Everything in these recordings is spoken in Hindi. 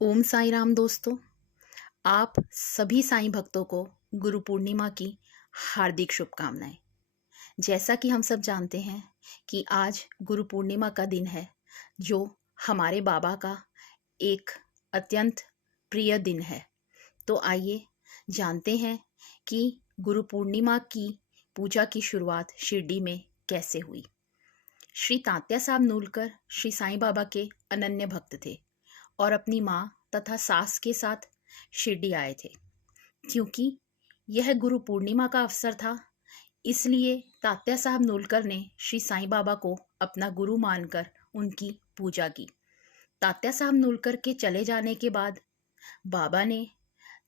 ओम साई राम दोस्तों। आप सभी साईं भक्तों को गुरु पूर्णिमा की हार्दिक शुभकामनाएं। जैसा कि हम सब जानते हैं कि आज गुरु पूर्णिमा का दिन है, जो हमारे बाबा का एक अत्यंत प्रिय दिन है। तो आइए जानते हैं कि गुरु पूर्णिमा की पूजा की शुरुआत शिरडी में कैसे हुई। श्री तात्या साहब नूलकर श्री साईं बाबा के अनन्य भक्त थे और अपनी माँ तथा सास के साथ शिरडी आए थे। क्योंकि यह गुरु पूर्णिमा का अवसर था, इसलिए तात्या साहब नूलकर ने श्री साईं बाबा को अपना गुरु मानकर उनकी पूजा की। तात्या साहब नूलकर के चले जाने के बाद बाबा ने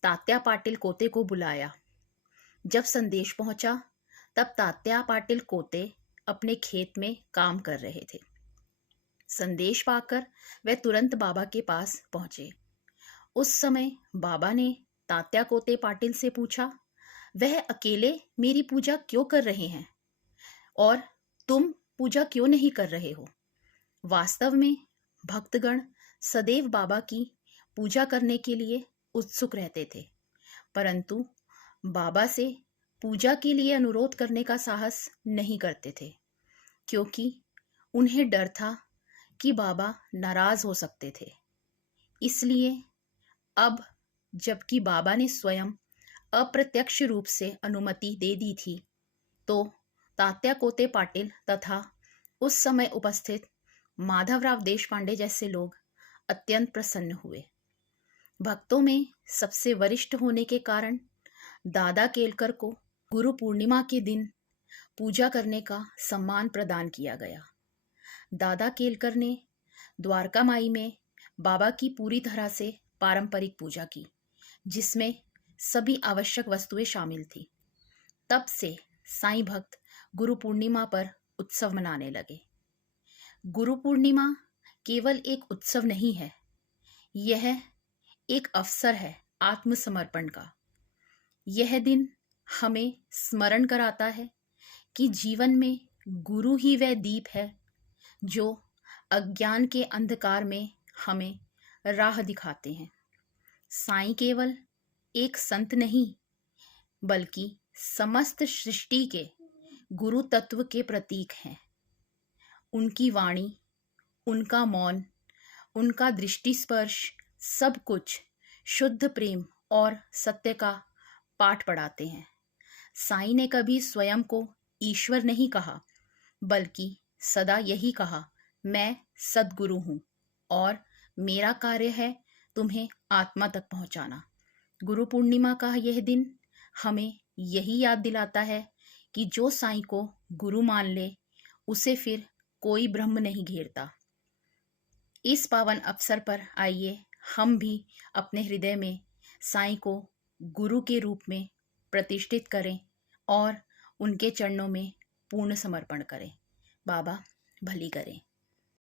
तात्या पाटिल कोते को बुलाया। जब संदेश पहुंचा, तब तात्या पाटिल कोते अपने खेत में काम कर रहे थे। संदेश पाकर वे तुरंत बाबा के पास पहुंचे। उस समय बाबा ने तात्या कोते पाटिल से पूछा, वह अकेले मेरी पूजा क्यों कर रहे हैं और तुम पूजा क्यों नहीं कर रहे हो? वास्तव में भक्तगण सदैव बाबा की पूजा करने के लिए उत्सुक रहते थे, परंतु बाबा से पूजा के लिए अनुरोध करने का साहस नहीं करते थे, क्योंकि उन्हें डर था कि बाबा नाराज हो सकते थे। इसलिए अब जबकि बाबा ने स्वयं अप्रत्यक्ष रूप से अनुमति दे दी थी, तो तात्या कोते पाटिल तथा उस समय उपस्थित माधवराव देशपांडे जैसे लोग अत्यंत प्रसन्न हुए। भक्तों में सबसे वरिष्ठ होने के कारण दादा केलकर को गुरु पूर्णिमा के दिन पूजा करने का सम्मान प्रदान किया गया। दादा केलकर ने द्वारका माई में बाबा की पूरी तरह से पारंपरिक पूजा की, जिसमें सभी आवश्यक वस्तुएं शामिल थी। तब से साईं भक्त गुरु पूर्णिमा पर उत्सव मनाने लगे। गुरु पूर्णिमा केवल एक उत्सव नहीं है, यह एक अवसर है आत्मसमर्पण का। यह दिन हमें स्मरण कराता है कि जीवन में गुरु ही वह दीप है जो अज्ञान के अंधकार में हमें राह दिखाते हैं। साईं केवल एक संत नहीं, बल्कि समस्त सृष्टि के गुरु तत्व के प्रतीक हैं। उनकी वाणी, उनका मौन, उनका दृष्टि स्पर्श, सब कुछ शुद्ध प्रेम और सत्य का पाठ पढ़ाते हैं। साईं ने कभी स्वयं को ईश्वर नहीं कहा, बल्कि सदा यही कहा, मैं सद्गुरु हूँ और मेरा कार्य है तुम्हें आत्मा तक पहुँचाना। गुरु पूर्णिमा का यह दिन हमें यही याद दिलाता है कि जो साईं को गुरु मान ले, उसे फिर कोई ब्रह्म नहीं घेरता। इस पावन अवसर पर आइए हम भी अपने हृदय में साईं को गुरु के रूप में प्रतिष्ठित करें और उनके चरणों में पूर्ण समर्पण करें। बाबा भली करें।